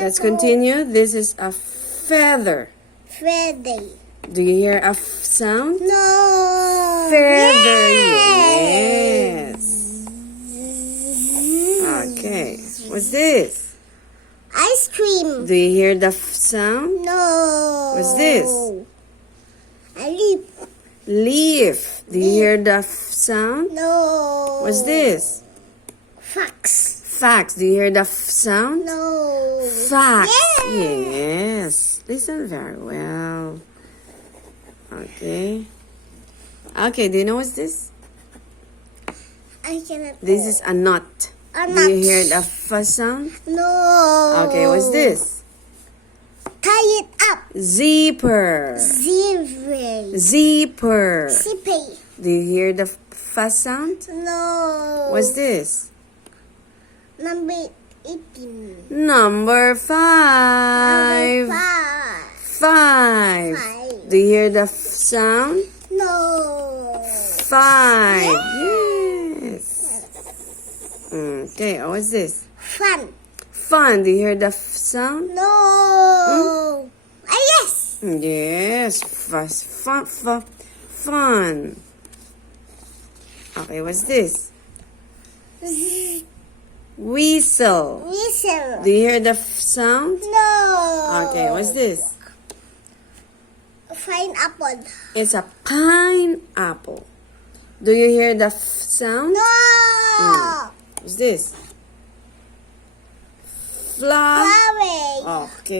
Let's continue. This is a feather. Feather. Do you hear a sound? No. Feather. Yes. Okay. What's this? Ice cream. Do you hear the sound? No. What's this? A leaf. Leaf. Do you hear the sound? No. What's this? Fox. Fox. Do you hear the sound? No. Fox. Yeah. Yes. Listen very well. Okay. Okay, do you know what's this? I cannot. This is a knot. A Do nut. you hear the sound? No. Okay, what's this? Tie it up. Zipper. Zipper. Zipper. Zippy. Do you hear the sound? No. What's this? Number 18. Number 5. Number 5. 5. 5. Do you hear the sound? No. 5. Yes. Okay, what's this? Fun. Fun. Do you hear the sound? No. Ah, yes. Yes. Fun. Okay, what's this? Whistle. Whistle. Do you hear the sound? No. Okay, what's this? Pineapple. It's a pineapple. Do you hear the sound? No. What's this? Flower. Flower. Okay.